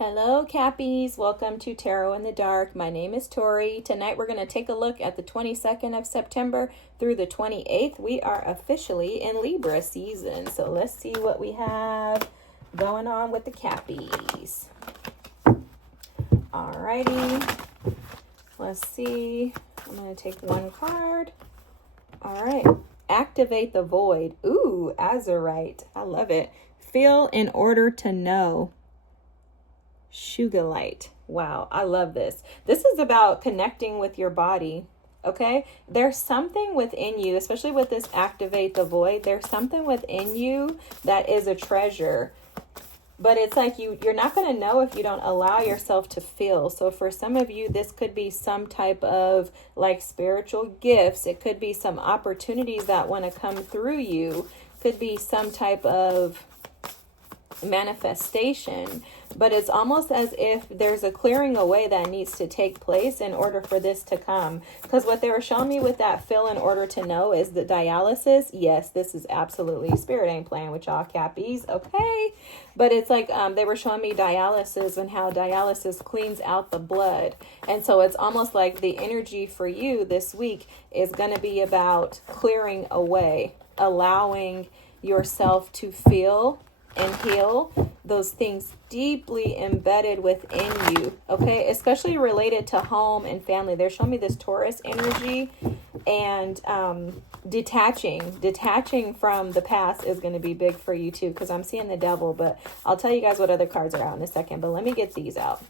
Hello, Cappies. Welcome to Tarot in the Dark. My name is Tori. Tonight we're going to take a look at the 22nd of September through the 28th. We are officially in Libra season. So let's see what we have going on with the Cappies. Alrighty. Let's see. I'm going to take one card. All right. Activate the void. Ooh, Azurite. I love it. Feel in order to know. Sugar light. Wow, I love this. This is about connecting with your body. Okay, there's something within you, especially with this activate the void. There's something within you that is a treasure, but it's like you're not going to know if you don't allow yourself to feel. So for some of you, this could be some type of like spiritual gifts. It could be some opportunities that want to come through you. Could be some type of manifestation, but it's almost as if there's a clearing away that needs to take place in order for this to come. Because what they were showing me with that feel in order to know is the dialysis. Yes, this is absolutely, spirit ain't playing with y'all, Cappies, okay? But it's like they were showing me dialysis and how dialysis cleans out the blood. And so it's almost like the energy for you this week is going to be about clearing away, allowing yourself to feel and heal those things deeply embedded within you, okay? Especially related to home and family. They're showing me this Taurus energy, and detaching from the past is going to be big for you too, because I'm seeing the devil, but I'll tell you guys what other cards are out in a second, but let me get these out.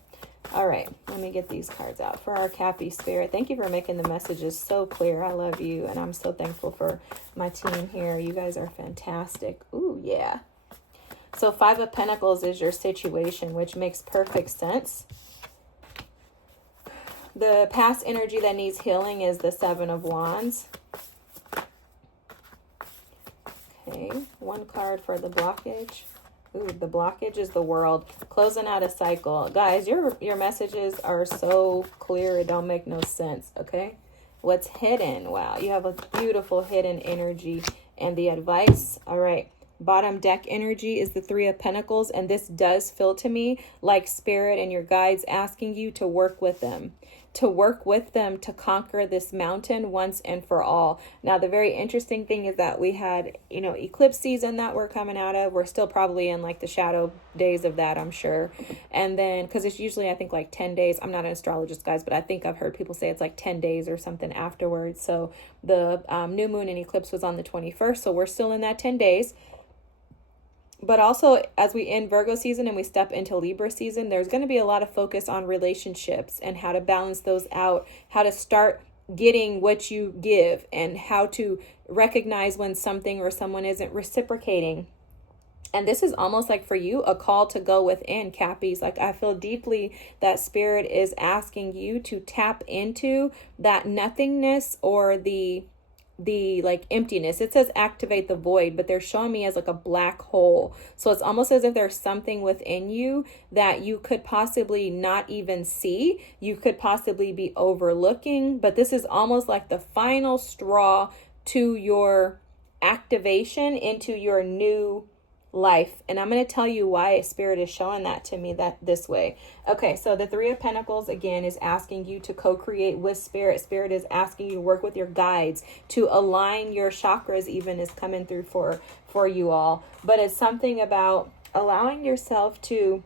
All right, let me get these cards out for our Cappy spirit. Thank you for making the messages so clear. I love you, and I'm so thankful for my team here. You guys are fantastic. Ooh, yeah. So 5 of Pentacles is your situation, which makes perfect sense. The past energy that needs healing is the 7 of Wands. Okay, one card for the blockage. Ooh, the blockage is the World. Closing out a cycle. Guys, your messages are so clear, it don't make no sense, okay? What's hidden? Wow, you have a beautiful hidden energy. And the advice, all right. Bottom deck energy is the 3 of Pentacles, and this does feel to me like spirit and your guides asking you to work with them, to conquer this mountain once and for all. Now, the very interesting thing is that we had, eclipse season that we're coming out of. We're still probably in like the shadow days of that, I'm sure. And then, because it's usually, I think, like 10 days. I'm not an astrologist, guys, but I think I've heard people say it's like 10 days or something afterwards. So the new moon and eclipse was on the 21st. So we're still in that 10 days. But also, as we end Virgo season and we step into Libra season, there's going to be a lot of focus on relationships and how to balance those out, how to start getting what you give, and how to recognize when something or someone isn't reciprocating. And this is almost like for you, a call to go within, Cappies. Like, I feel deeply that spirit is asking you to tap into that nothingness or the like emptiness. It says activate the void, but they're showing me as like a black hole. So it's almost as if there's something within you that you could possibly not even see. You could possibly be overlooking, but this is almost like the final straw to your activation into your new life. And I'm going to tell you why spirit is showing that to me that this way. Okay, so the 3 of Pentacles again is asking you to co-create with spirit. Spirit is asking you to work with your guides, to align your chakras, even is coming through for you all. But it's something about allowing yourself to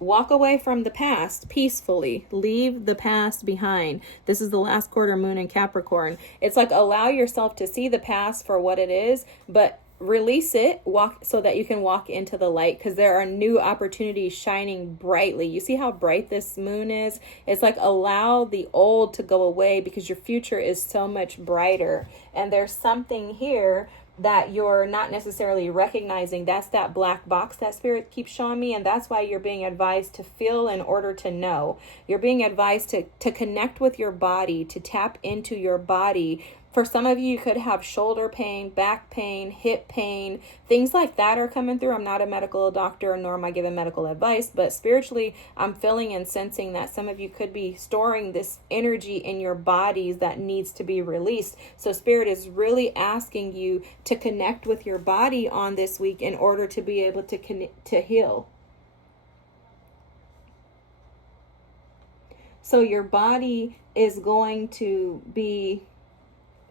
walk away from the past peacefully. Leave the past behind. This is the last quarter moon in Capricorn. It's like allow yourself to see the past for what it is, but release it, walk so that you can walk into the light, because there are new opportunities shining brightly. You see how bright this moon is? It's like allow the old to go away because your future is so much brighter. And there's something here that you're not necessarily recognizing. That's that black box that spirit keeps showing me, and that's why you're being advised to feel in order to know. You're being advised to connect with your body, to tap into your body. For some of you, you could have shoulder pain, back pain, hip pain, things like that are coming through. I'm not a medical doctor, nor am I giving medical advice, but spiritually, I'm feeling and sensing that some of you could be storing this energy in your bodies that needs to be released. So spirit is really asking you to connect with your body on this week in order to be able to heal. So your body is going to be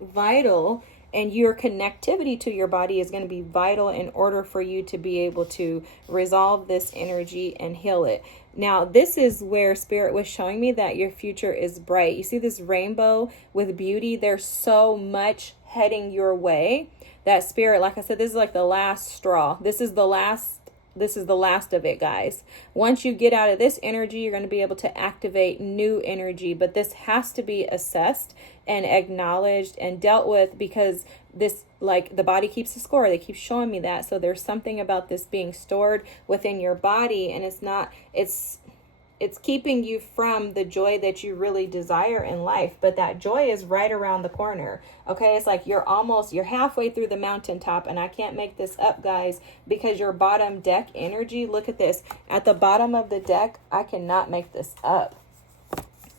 vital, and your connectivity to your body is going to be vital in order for you to be able to resolve this energy and heal it. Now, this is where Spirit was showing me that your future is bright. You see this rainbow with beauty? There's so much heading your way that Spirit, like I said, this is like the last straw. This is the last of it, guys. Once you get out of this energy, you're going to be able to activate new energy. But this has to be assessed and acknowledged and dealt with, because this, like, the body keeps a score. They keep showing me that. So there's something about this being stored within your body, and it's keeping you from the joy that you really desire in life. But that joy is right around the corner. Okay, it's like you're halfway through the mountaintop, and I can't make this up, guys, because your bottom deck energy, look at this. At the bottom of the deck, I cannot make this up.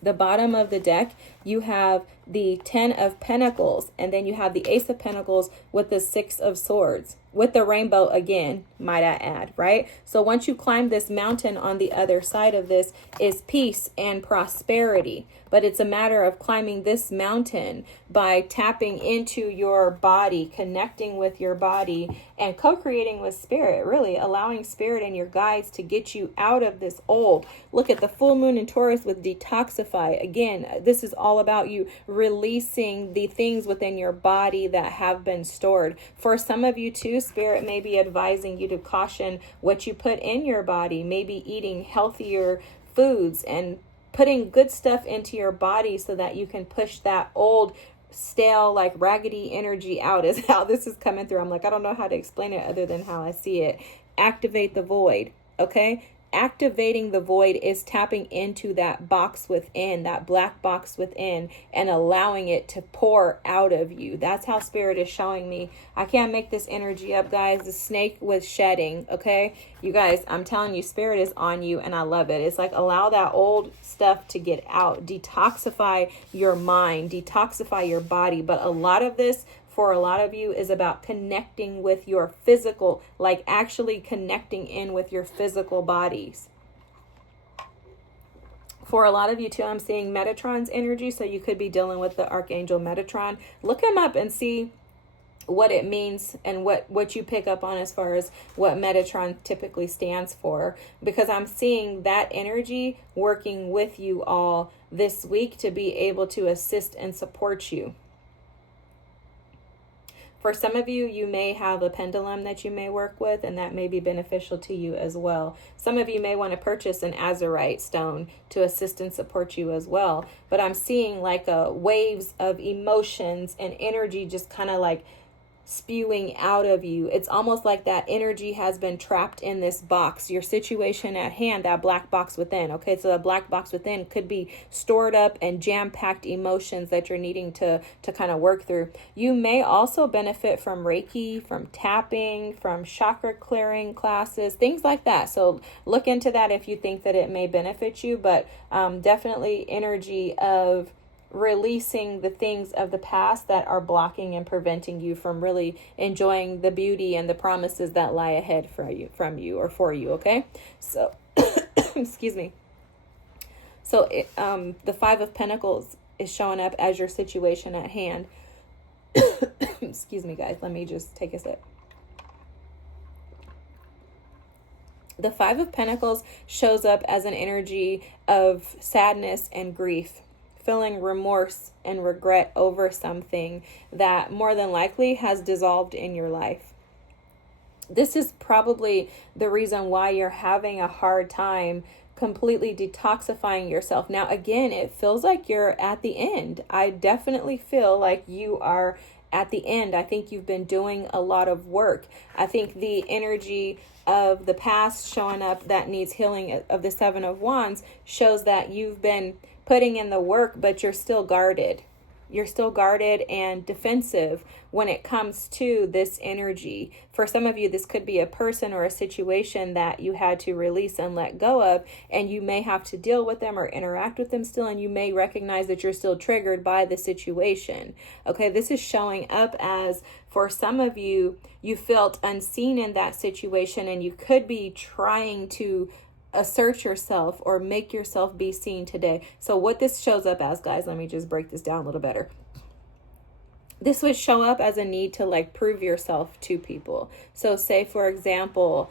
The bottom of the deck, you have the 10 of Pentacles, and then you have the Ace of Pentacles with the 6 of Swords, with the rainbow again, might I add, right? So once you climb this mountain, on the other side of this is peace and prosperity. But it's a matter of climbing this mountain by tapping into your body, connecting with your body, and co-creating with Spirit, really allowing Spirit and your guides to get you out of this old. Look at the full moon in Taurus with detoxify. Again, this is all about you releasing the things within your body that have been stored. For some of you too, Spirit may be advising you to caution what you put in your body, maybe eating healthier foods and putting good stuff into your body so that you can push that old, stale, like raggedy energy out, is how this is coming through. I'm like, I don't know how to explain it other than how I see it. Activate the void, okay? Activating the void is tapping into that box within, that black box within, and allowing it to pour out of you. That's how Spirit is showing me. I can't make this energy up, guys. The snake was shedding, okay? You guys, I'm telling you, Spirit is on you, and I love it. It's like, allow that old stuff to get out. Detoxify your mind, detoxify your body. But a lot of this, for a lot of you, is about connecting with your physical, like actually connecting in with your physical bodies. For a lot of you too, I'm seeing Metatron's energy, so you could be dealing with the Archangel Metatron. Look him up and see what it means and what you pick up on as far as what Metatron typically stands for, because I'm seeing that energy working with you all this week to be able to assist and support you. For some of you, you may have a pendulum that you may work with, and that may be beneficial to you as well. Some of you may want to purchase an azurite stone to assist and support you as well. But I'm seeing like waves of emotions and energy just kind of like spewing out of you. It's almost like that energy has been trapped in this box, your situation at hand, that black box within. Okay, so the black box within could be stored up and jam-packed emotions that you're needing to kind of work through. You may also benefit from Reiki, from tapping, from chakra clearing classes, things like that. So look into that if you think that it may benefit you, but definitely energy of releasing the things of the past that are blocking and preventing you from really enjoying the beauty and the promises that lie ahead for you, for you. Okay, so excuse me. So the 5 of Pentacles is showing up as your situation at hand. Excuse me, guys. Let me just take a sip. The 5 of Pentacles shows up as an energy of sadness and grief, feeling remorse and regret over something that more than likely has dissolved in your life. This is probably the reason why you're having a hard time completely detoxifying yourself. Now, again, it feels like you're at the end. I definitely feel like you are at the end. I think you've been doing a lot of work. I think the energy of the past showing up that needs healing of the 7 of Wands shows that you've been putting in the work, but you're still guarded. You're still guarded and defensive when it comes to this energy. For some of you, this could be a person or a situation that you had to release and let go of, and you may have to deal with them or interact with them still, and you may recognize that you're still triggered by the situation. Okay, this is showing up as, for some of you, you felt unseen in that situation, and you could be trying to assert yourself or make yourself be seen today. So what this shows up as, guys, let me just break this down a little better. This would show up as a need to like prove yourself to people. So say, for example,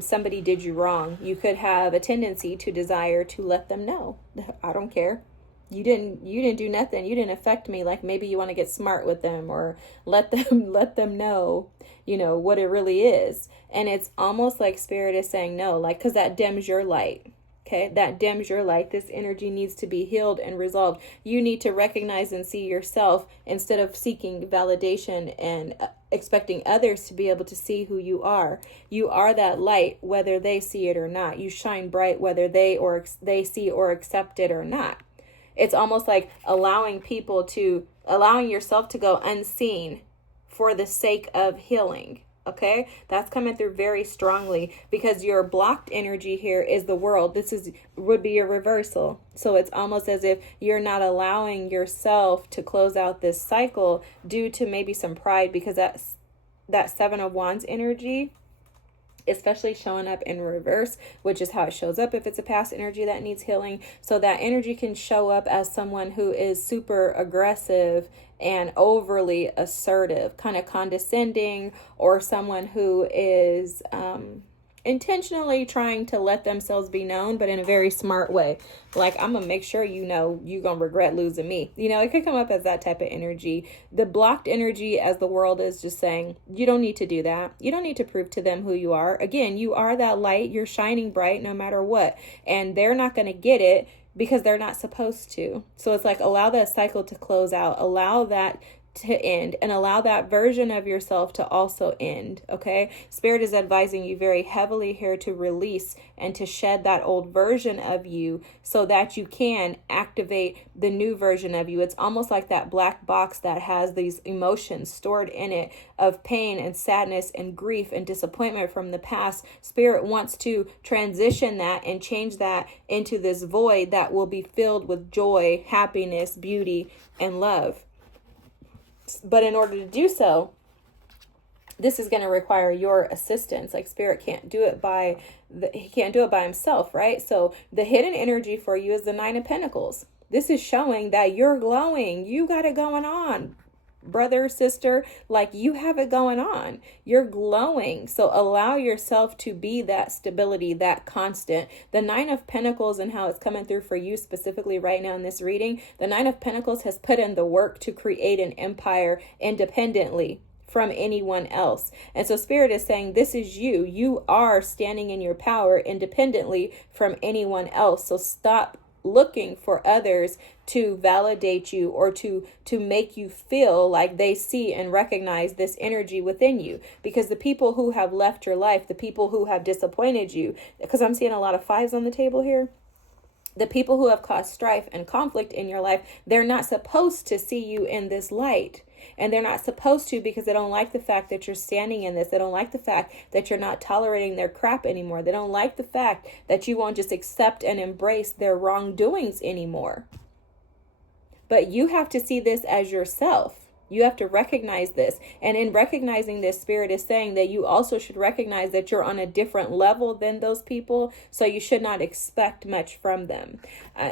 somebody did you wrong. You could have a tendency to desire to let them know, I don't care. You didn't do nothing. You didn't affect me. Like maybe you want to get smart with them or let them know, what it really is. And it's almost like Spirit is saying no, like, because that dims your light. Okay, that dims your light. This energy needs to be healed and resolved. You need to recognize and see yourself instead of seeking validation and expecting others to be able to see who you are. You are that light, whether they see it or not. You shine bright, whether they see or accept it or not. It's almost like allowing yourself to go unseen for the sake of healing. Okay, that's coming through very strongly because your blocked energy here is the world. Would be a reversal. So it's almost as if you're not allowing yourself to close out this cycle due to maybe some pride, because that Seven of Wands energy, especially showing up in reverse, which is how it shows up if it's a past energy that needs healing. So that energy can show up as someone who is super aggressive and overly assertive, kind of condescending, or someone who is intentionally trying to let themselves be known, but in a very smart way. Like, I'm going to make sure you're going to regret losing me. It could come up as that type of energy. The blocked energy, as the world is just saying, you don't need to do that. You don't need to prove to them who you are. Again, you are that light. You're shining bright no matter what. And they're not going to get it because they're not supposed to. So it's like, allow that cycle to close out. Allow that to end, and allow that version of yourself to also end. Okay, Spirit is advising you very heavily here to release and to shed that old version of you so that you can activate the new version of you. It's almost like that black box that has these emotions stored in it of pain and sadness and grief and disappointment from the past. Spirit wants to transition that and change that into this void that will be filled with joy, happiness, beauty, and love. But in order to do so, this is going to require your assistance. Like, Spirit can't do it by himself, right? So the hidden energy for you is the Nine of Pentacles. This is showing that you're glowing. You got it going on, brother, sister, like you have it going on. You're glowing. So allow yourself to be that stability, that constant. The Nine of Pentacles and how it's coming through for you specifically right now in this reading, the Nine of Pentacles has put in the work to create an empire independently from anyone else. And so Spirit is saying, this is you. You are standing in your power independently from anyone else. So stop looking for others to validate you or to make you feel like they see and recognize this energy within you. Because the people who have left your life, the people who have disappointed you, because I'm seeing a lot of fives on the table here, the people who have caused strife and conflict in your life, they're not supposed to see you in this light. And they're not supposed to, because they don't like the fact that you're standing in this. They don't like the fact that you're not tolerating their crap anymore. They don't like the fact that you won't just accept and embrace their wrongdoings anymore. But you have to see this as yourself. You have to recognize this. And in recognizing this, Spirit is saying that you also should recognize that you're on a different level than those people. So you should not expect much from them.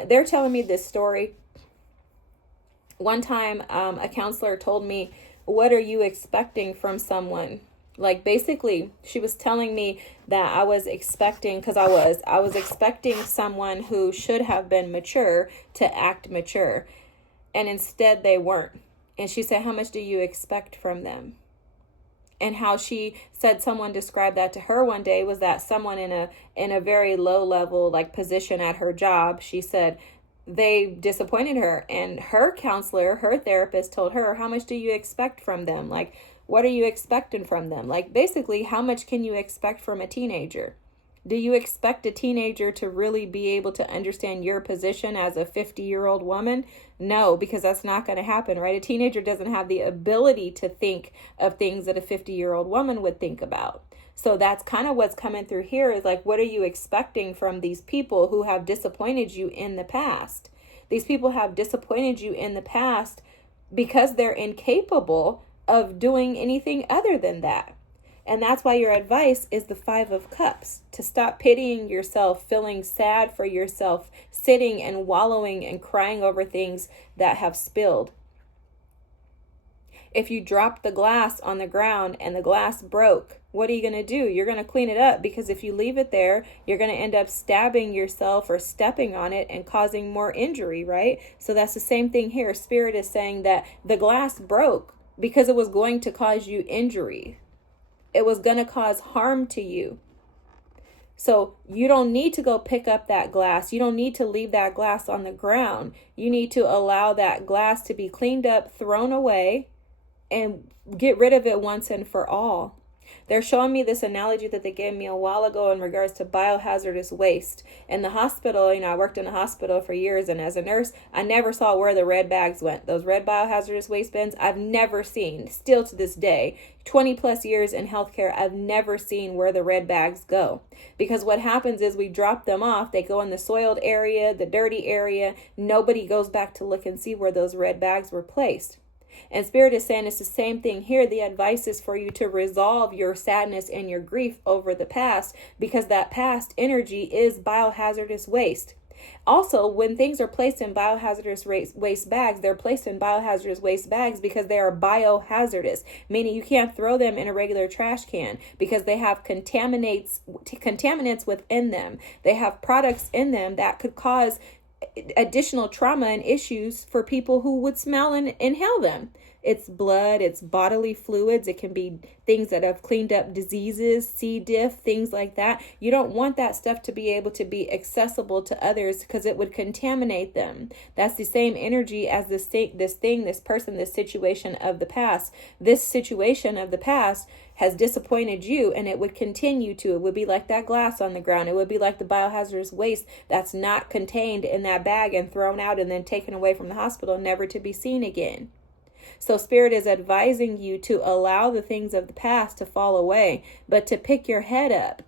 They're telling me this story. One time, a counselor told me, what are you expecting from someone? Like, basically, she was telling me that I was expecting, because I was expecting someone who should have been mature to act mature. And instead they weren't. And she said, how much do you expect from them? And how she said someone described that to her one day was that someone in a very low level, like, position at her job, she said, they disappointed her, and her counselor, her therapist told her, how much do you expect from them? Like, what are you expecting from them? Like, basically, how much can you expect from a teenager? Do you expect a teenager to really be able to understand your position as a 50-year-old woman? No, because that's not going to happen, right? A teenager doesn't have the ability to think of things that a 50-year-old woman would think about. So that's kind of what's coming through here is like, what are you expecting from these people who have disappointed you in the past? These people have disappointed you in the past because they're incapable of doing anything other than that. And that's why your advice is the 5 of Cups, to stop pitying yourself, feeling sad for yourself, sitting and wallowing and crying over things that have spilled. If you drop the glass on the ground and the glass broke, what are you going to do? You're going to clean it up, because if you leave it there, you're going to end up stabbing yourself or stepping on it and causing more injury, right? So that's the same thing here. Spirit is saying that the glass broke because it was going to cause you injury. It was going to cause harm to you. So you don't need to go pick up that glass. You don't need to leave that glass on the ground. You need to allow that glass to be cleaned up, thrown away, and get rid of it once and for all. They're showing me this analogy that they gave me a while ago in regards to biohazardous waste. In the hospital, I worked in a hospital for years, and as a nurse, I never saw where the red bags went. Those red biohazardous waste bins, I've never seen, still to this day, 20 plus years in healthcare, I've never seen where the red bags go. Because what happens is we drop them off, they go in the soiled area, the dirty area, nobody goes back to look and see where those red bags were placed. And Spirit is saying it's the same thing here. The advice is for you to resolve your sadness and your grief over the past, because that past energy is biohazardous waste. Also, when things are placed in biohazardous waste bags, they're placed in biohazardous waste bags because they are biohazardous, meaning you can't throw them in a regular trash can because they have contaminants within them. They have products in them that could cause additional trauma and issues for people who would smell and inhale them. It's blood, it's bodily fluids, it can be things that have cleaned up diseases, C. diff, things like that. You don't want that stuff to be able to be accessible to others because it would contaminate them. That's the same energy as this person, this situation of the past. This situation of the past has disappointed you, and it would continue to. It would be like that glass on the ground. It would be like the biohazardous waste that's not contained in that bag and thrown out and then taken away from the hospital, never to be seen again. So Spirit is advising you to allow the things of the past to fall away, but to pick your head up,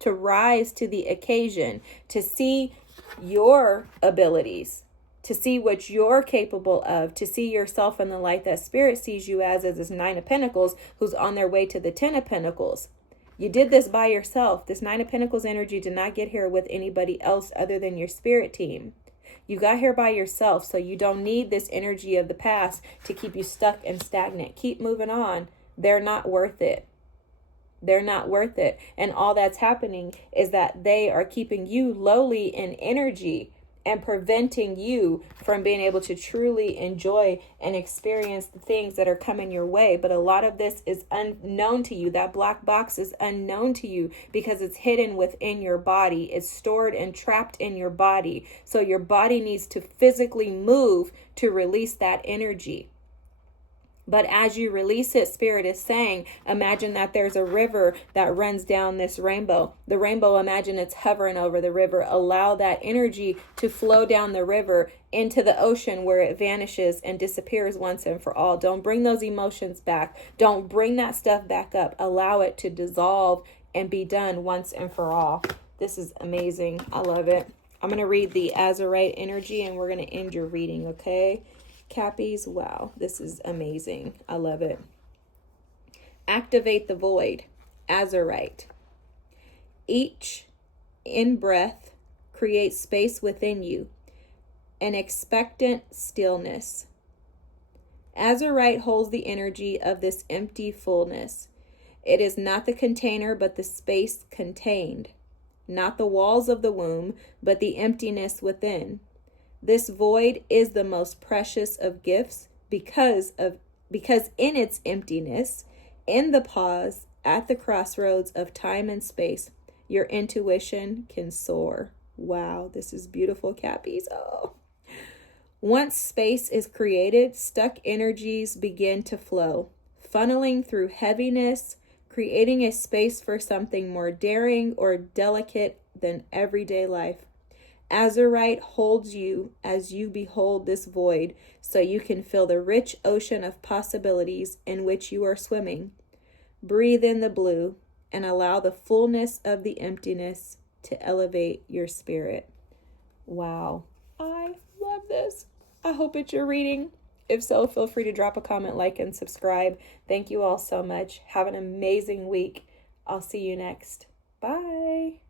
to rise to the occasion, to see your abilities, to see what you're capable of, to see yourself in the light that Spirit sees you as this 9 of Pentacles who's on their way to the 10 of Pentacles. You did this by yourself. This 9 of Pentacles energy did not get here with anybody else other than your spirit team. You got here by yourself, so you don't need this energy of the past to keep you stuck and stagnant. Keep moving on. They're not worth it. They're not worth it. And all that's happening is that they are keeping you lowly in energy and preventing you from being able to truly enjoy and experience the things that are coming your way. But a lot of this is unknown to you. That black box is unknown to you because it's hidden within your body. It's stored and trapped in your body. So your body needs to physically move to release that energy. But as you release it, Spirit is saying, imagine that there's a river that runs down this rainbow. The rainbow, imagine it's hovering over the river. Allow that energy to flow down the river into the ocean where it vanishes and disappears once and for all. Don't bring those emotions back. Don't bring that stuff back up. Allow it to dissolve and be done once and for all. This is amazing. I love it. I'm going to read the Azurite energy and we're going to end your reading, okay? Cappies, wow, this is amazing. I love it. Activate the void. Azurite. Each in-breath creates space within you, an expectant stillness. Azurite holds the energy of this empty fullness. It is not the container, but the space contained. Not the walls of the womb, but the emptiness within. This void is the most precious of gifts because in its emptiness, in the pause, at the crossroads of time and space, your intuition can soar. Wow, this is beautiful, Cappies. Oh. Once space is created, stuck energies begin to flow, funneling through heaviness, creating a space for something more daring or delicate than everyday life. Azurite holds you as you behold this void so you can feel the rich ocean of possibilities in which you are swimming. Breathe in the blue and allow the fullness of the emptiness to elevate your spirit. Wow. I love this. I hope it's your reading. If so, feel free to drop a comment, like, and subscribe. Thank you all so much. Have an amazing week. I'll see you next. Bye.